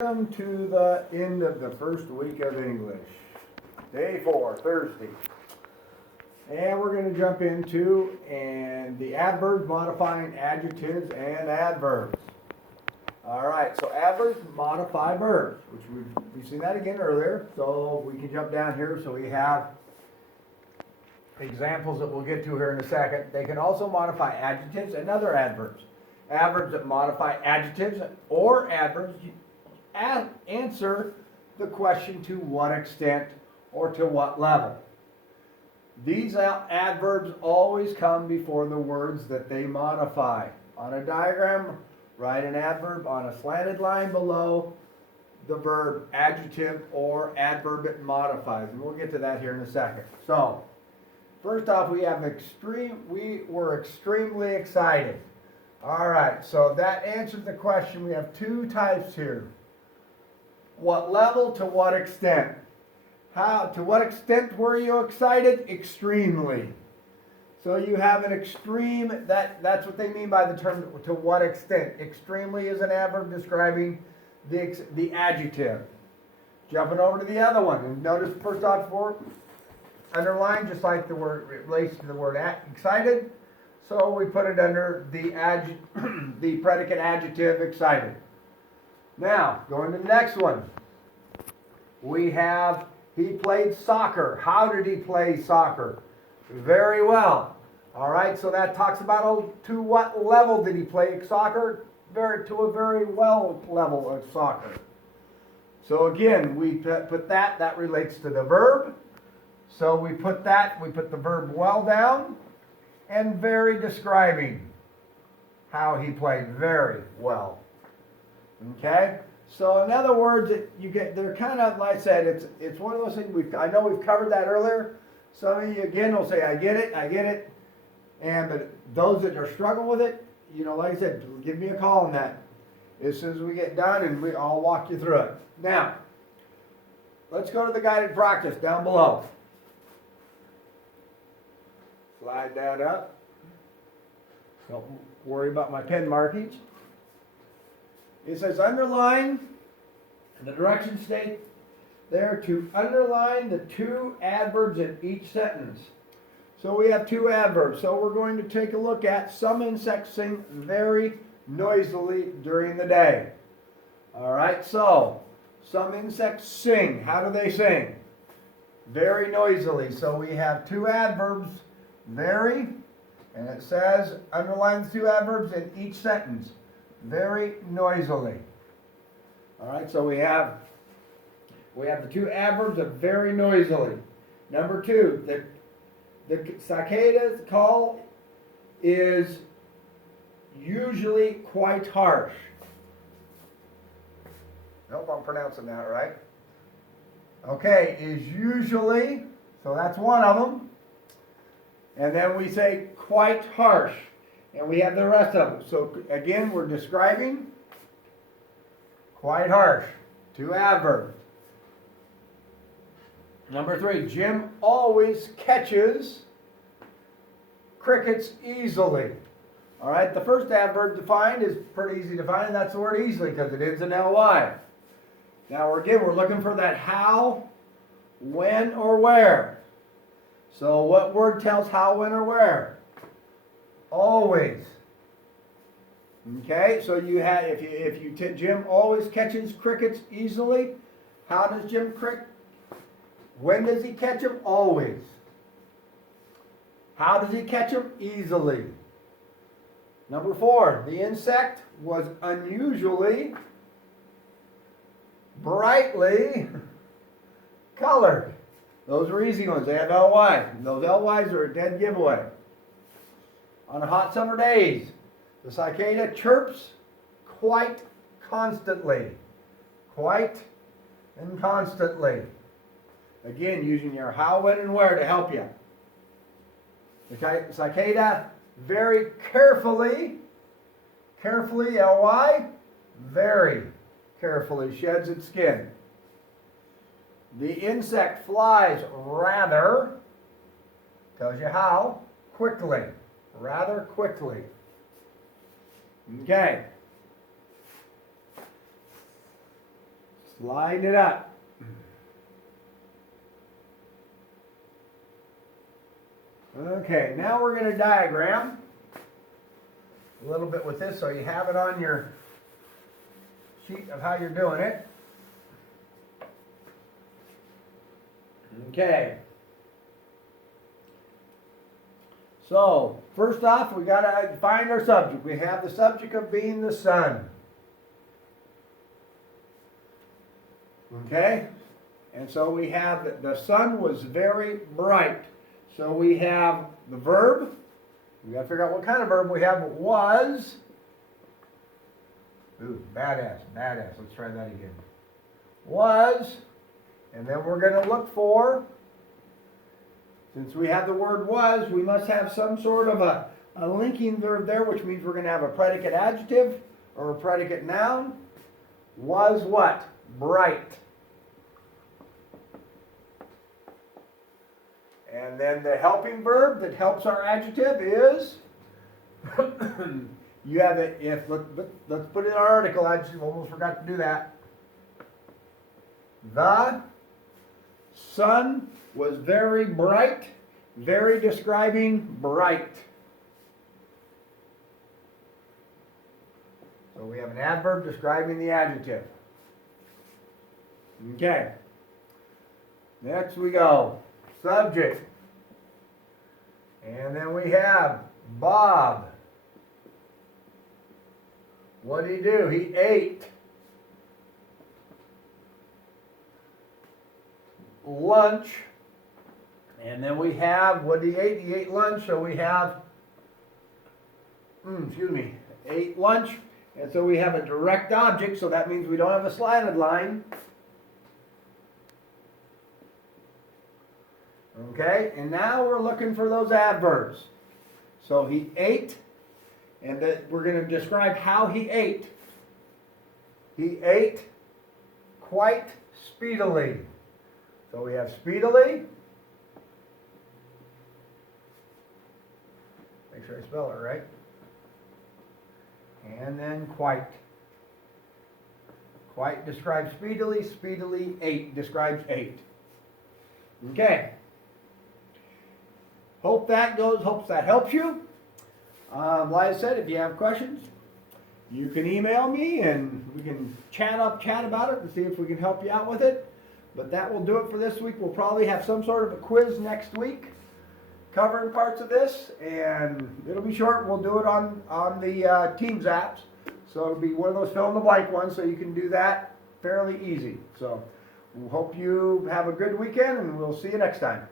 Welcome to the end of the first week of English. Day 4, Thursday. And we're going to jump into the adverbs modifying adjectives and adverbs. Alright, so adverbs modify verbs, which we've seen that again earlier. So we can jump down here so we have examples that we'll get to here in a second. They can also modify adjectives and other adverbs. Adverbs that modify adjectives or adverbs answer the question to what extent or to what level. These adverbs always come before the words that they modify. On a diagram, write an adverb on a slanted line below the verb adjective or adverb it modifies. And we'll get to that here in a second. So, first off, we were extremely excited. Alright, so that answers the question. We have two types here. What level, to what extent? To what extent were you excited? Extremely. So you have an extreme, that's what they mean by the term to what extent. Extremely is an adverb describing the adjective. Jumping over to the other one, and notice first off underline, just like the word it relates to the word excited. So we put it under the predicate adjective excited. Now, going to the next one. We have, he played soccer. How did he play soccer? Very well. All right, so that talks about to what level did he play soccer? To a very well level of soccer. So again, we put that relates to the verb. So we put the verb well down and very describing how he played very well. Okay, so in other words, they're kind of, like I said, it's one of those things. I know we've covered that earlier. Some of you again will say, I get it, but those that are struggling with it, like I said, give me a call on that as soon as we get done, and I'll walk you through it. Now, let's go to the guided practice down below. Slide that up. Don't worry about my pen markings. It says underline, and the directions state there to underline the two adverbs in each sentence. So we have two adverbs. So we're going to take a look at some insects sing very noisily during the day. All right, so some insects sing. How do they sing? Very noisily. So we have two adverbs, very, and it says underline the two adverbs in each sentence. Very noisily. All right, so we have the two adverbs of very noisily. Number two, the cicada's call is usually quite harsh. I hope I'm pronouncing that right. Okay, is usually, so that's one of them. And then we say quite harsh. And we have the rest of them. So again, we're describing quite harsh. Two adverbs. Number three, Jim always catches crickets easily. All right, the first adverb defined is pretty easy to find, and that's the word easily because it ends in ly. Now we're looking for that how, when, or where. So what word tells how, when, or where? Always. Okay, so you have Jim always catches crickets easily. How does Jim when does he catch them? Always. How does he catch them? Easily. Number four, the insect was unusually brightly colored. Those are easy ones. They have ly. Those ly's are a dead giveaway. On hot summer days, the cicada chirps quite constantly. Quite and constantly. Again, using your how, when, and where to help you. The cicada very carefully, ly, very carefully sheds its skin. The insect flies rather, tells you how, quickly. Rather quickly. Okay. Slide it up. Okay, now we're going to diagram a little bit with this so you have it on your sheet of how you're doing it. Okay. So, first off, we got to find our subject. We have the subject of being the sun. Okay? And so we have that the sun was very bright. So we have the verb. We got to figure out what kind of verb we have. Was. Ooh, badass, badass. Let's try that again. Was. And then we're going to look for, since we have the word was, we must have some sort of a linking verb there, which means we're going to have a predicate adjective or a predicate noun. Was what? Bright. And then the helping verb that helps our adjective is, you have it, let's put it in our article, I just almost forgot to do that. The sun was very bright, very describing bright. So we have an adverb describing the adjective. Okay. Next we go. Subject. And then we have Bob. What did he do? He ate lunch. And then we have, what did he eat? He ate lunch, so we have, ate lunch. And so we have a direct object, so that means we don't have a slanted line. Okay, and now we're looking for those adverbs. So he ate, and we're going to describe how he ate. He ate quite speedily. So we have speedily. Make sure I spell it right. And then quite. Quite describes speedily. Speedily ate describes ate. Okay. Hope that helps you. Like I said, if you have questions, you can email me and we can chat about it and see if we can help you out with it. But that will do it for this week. We'll probably have some sort of a quiz next week covering parts of this, and it'll be short. We'll do it on the Teams apps. So it'll be one of those fill in the blank ones, so you can do that fairly easy. So we hope you have a good weekend, and we'll see you next time.